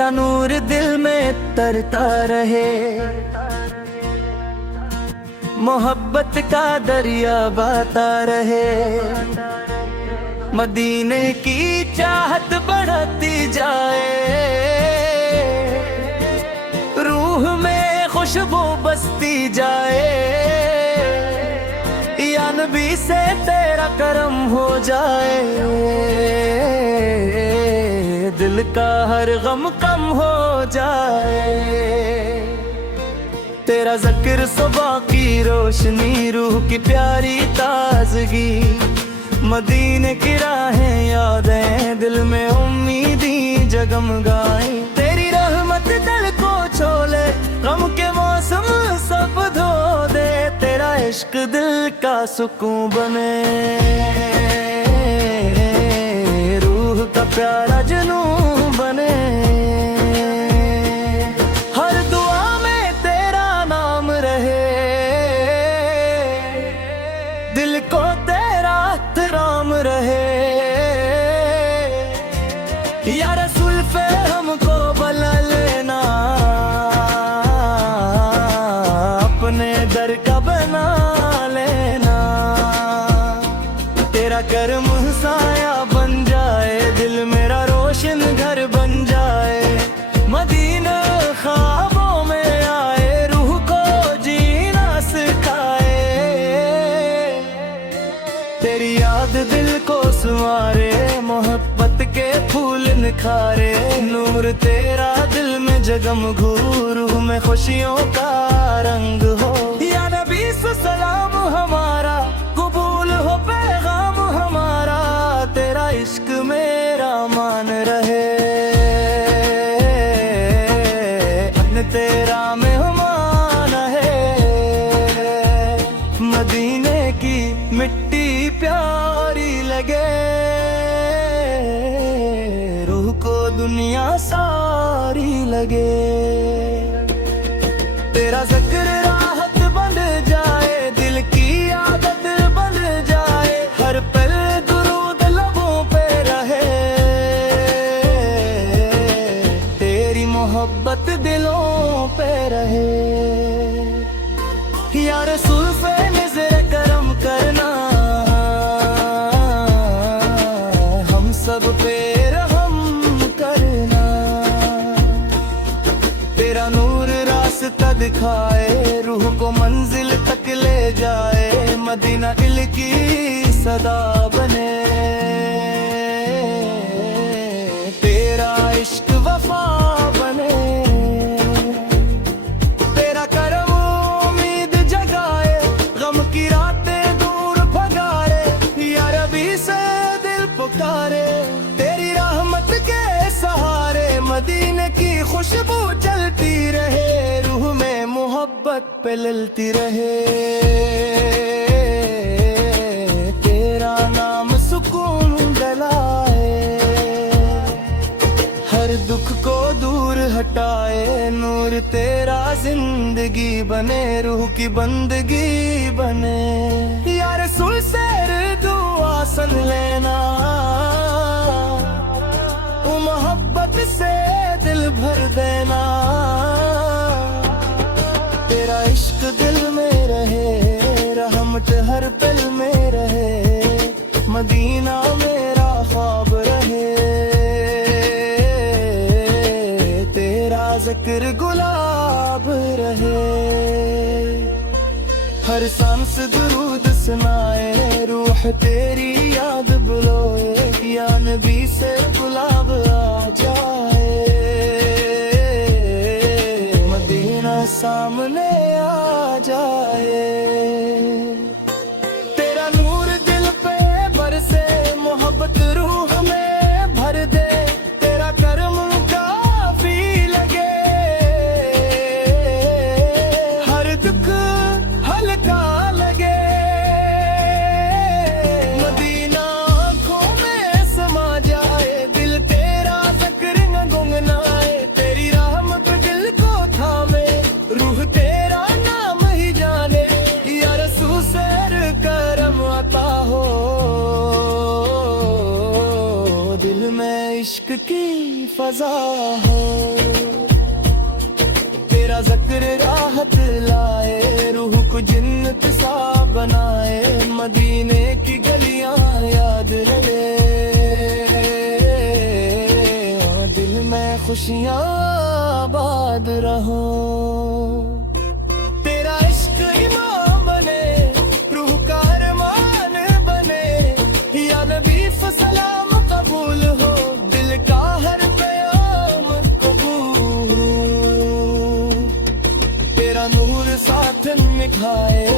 तेरा नूर दिल में तरता रहे, मोहब्बत का दरिया बहता रहे। मदीने की चाहत बढ़ती जाए, रूह में खुशबू बसती जाए। या नबी से तेरा करम हो जाए, दिल का हर गम कम हो जाए। तेरा ज़िक्र सुबह की रोशनी, रूह की प्यारी ताजगी। मदीने की राहें यादें, दिल में उम्मीदी जगमगाए। तेरी रहमत दिल को छोले, गम के मौसम सब धो दे। तेरा इश्क दिल का सुकून बने, रूह का प्यारा जुनून बने। हर दुआ में तेरा नाम रहे, दिल को तेरा एहतराम रहे। या रसूल पे हमको बुला लेना, अपने दर का बना लेना। तेरा करम साया बन जाए, दिल मेरा रोशन घर बन जाए। मदीना ख्वाबों में आए, रूह को जीना सिखाए। तेरी याद दिल को संवारे, मोहब्बत के फूल निखारे। नूर तेरा दिल में जगमगू, रूह में खुशियों का रंग हो। या नबी सलाम हमारा, कबूल हो पैगाम हमारा। तेरा इश्क मेरा मान रहे, तेरा मेहमान है। मदीने की मिट्टी प्यारी लगे, रूह को दुनिया सारी लगे। तेरा ज़िक्र राहत बन जाए, दिल की आदत बन जाए। हर पल दुरूद लबों पे रहे, तेरी मोहब्बत दिलों पे रहे। या रसूल पे नज़र करम करना, हम सब पे रहम करना। तेरा नूर रास्ता दिखाए, रूह को मंजिल तक ले जाए। मदीना दिल की सदा बने, तेरा इश्क वफा बने। तेरा करम उम्मीद जगाए, गम की रातें दूर भगाए। या रबी से दिल पुकारे, तेरी रहमत के सहारे। मदीने की खुशबू चलती रहे, रूह में मोहब्बत पे ललती रहे। तेरा नाम सुकून दिलाए, हर दुख को दूर हटाए। नूर तेरा जिंदगी बने, रूह की बंदगी बने। या रसूल से दुआ सन लेना, वो मोहब्बत से दिल भर देना। तेरा इश्क दिल में रहे, रहमत हर पल में रहे। मदीना मेरा ख्वाब रहे, तेरा ज़िक्र गुलाब रहे। हर सांस दुरूद सुनाए, रूह तेरी याद बुलोए। या नबी से गुलाब आ जाए, मदीना सामने आ जाए। तेरा नूर दिल पे बरसे, मोहब्बत रूह में भर दे। तेरा करम काफी लगे, हर दुख हल्का लगे। मदीना आँखों में समा जाए, दिल इश्क की फजा हो। तेरा ज़िक्र राहत लाए, रूह को जिन्नत सा बनाए, मदीने की गलियां याद रहे, दिल में खुशियां आबाद रहो। तेरा इश्क इमाम बने, रूह का अरमान बने, या नबी सलाम कबूल हो, दिल का हर प्याम कबूल। तेरा नूर साथ निभाए,